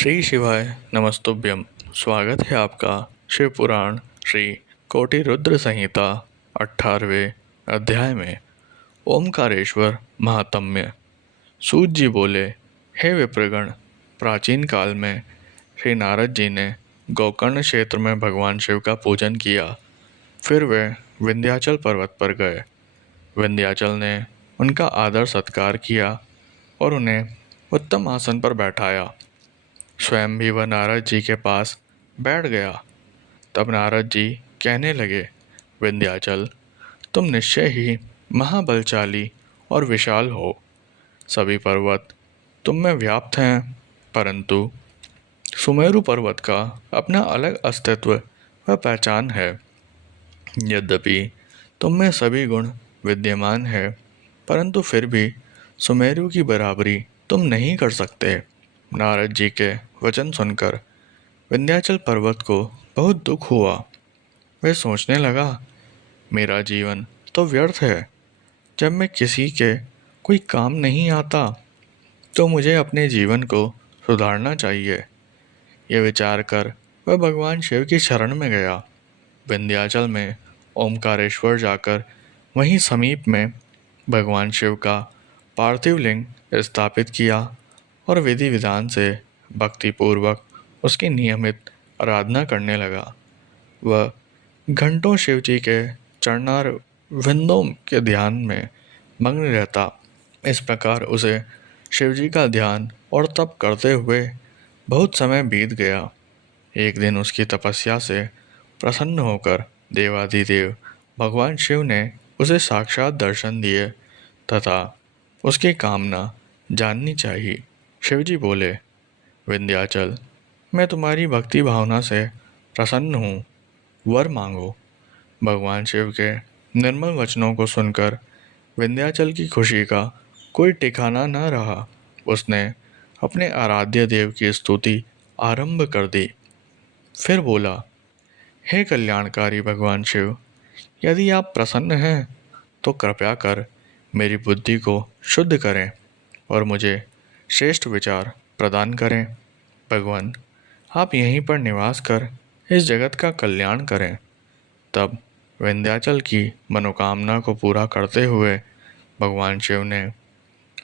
श्री शिवाय नमस्तुभ्यम। स्वागत है आपका शिव पुराण श्री कोटि रुद्र संहिता 18वें अध्याय में। ओमकारेश्वर महात्म्य। सूत जी बोले, हे विप्रगण, प्राचीन काल में श्री नारद जी ने गोकर्ण क्षेत्र में भगवान शिव का पूजन किया। फिर वे विंध्याचल पर्वत पर गए। विंध्याचल ने उनका आदर सत्कार किया और उन्हें उत्तम आसन पर बैठाया। स्वयं भी वह नारद जी के पास बैठ गया। तब नारद जी कहने लगे, विंध्याचल, तुम निश्चय ही महाबलशाली और विशाल हो। सभी पर्वत तुम में व्याप्त हैं, परंतु सुमेरु पर्वत का अपना अलग अस्तित्व व पहचान है। यद्यपि तुम में सभी गुण विद्यमान है, परंतु फिर भी सुमेरु की बराबरी तुम नहीं कर सकते। नारद जी के वचन सुनकर विंध्याचल पर्वत को बहुत दुख हुआ। वह सोचने लगा, मेरा जीवन तो व्यर्थ है। जब मैं किसी के कोई काम नहीं आता तो मुझे अपने जीवन को सुधारना चाहिए। यह विचार कर वह भगवान शिव की शरण में गया। विंध्याचल में ओमकारेश्वर जाकर वहीं समीप में भगवान शिव का पार्थिव लिंग स्थापित किया और विधि विधान से भक्तिपूर्वक उसकी नियमित आराधना करने लगा। वह घंटों शिव जी के चरणार विंदों के ध्यान में मग्न रहता। इस प्रकार उसे शिव जी का ध्यान और तप करते हुए बहुत समय बीत गया। एक दिन उसकी तपस्या से प्रसन्न होकर देवाधिदेव भगवान शिव ने उसे साक्षात दर्शन दिए तथा उसकी कामना जाननी चाहिए। शिव जी बोले, विंध्याचल, मैं तुम्हारी भक्ति भावना से प्रसन्न हूँ, वर मांगो। भगवान शिव के निर्मल वचनों को सुनकर विंध्याचल की खुशी का कोई ठिकाना न रहा। उसने अपने आराध्य देव की स्तुति आरंभ कर दी। फिर बोला, हे कल्याणकारी भगवान शिव, यदि आप प्रसन्न हैं तो कृपया कर मेरी बुद्धि को शुद्ध करें और मुझे श्रेष्ठ विचार प्रदान करें। भगवान, आप यहीं पर निवास कर इस जगत का कल्याण करें। तब विंध्याचल की मनोकामना को पूरा करते हुए भगवान शिव ने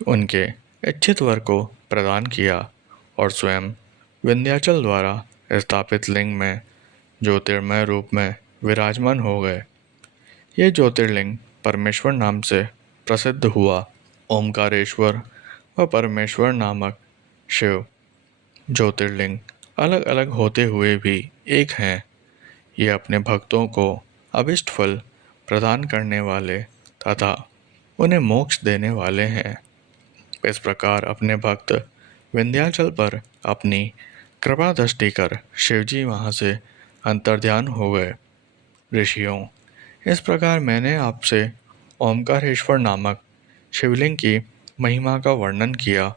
उनके इच्छित वर को प्रदान किया और स्वयं विंध्याचल द्वारा स्थापित लिंग में ज्योतिर्मय रूप में विराजमान हो गए। ये ज्योतिर्लिंग परमेश्वर नाम से प्रसिद्ध हुआ। ओमकारेश्वर व परमेश्वर नामक शिव ज्योतिर्लिंग अलग अलग होते हुए भी एक हैं। ये अपने भक्तों को अभिष्ट फल प्रदान करने वाले तथा उन्हें मोक्ष देने वाले हैं। इस प्रकार अपने भक्त विंध्याचल पर अपनी कृपा दृष्टि कर शिवजी वहाँ से अंतर्ध्यान हो गए। ऋषियों, इस प्रकार मैंने आपसे ओमकारेश्वर नामक शिवलिंग की महिमा का वर्णन किया।